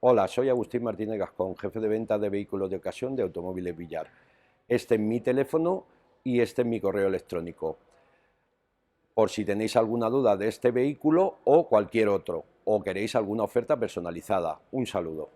Hola, soy Agustín Martínez Gascón, jefe de ventas de vehículos de ocasión de Automóviles Villar. Este es mi teléfono y este es mi correo electrónico, por si tenéis alguna duda de este vehículo o cualquier otro, o queréis alguna oferta personalizada. Un saludo.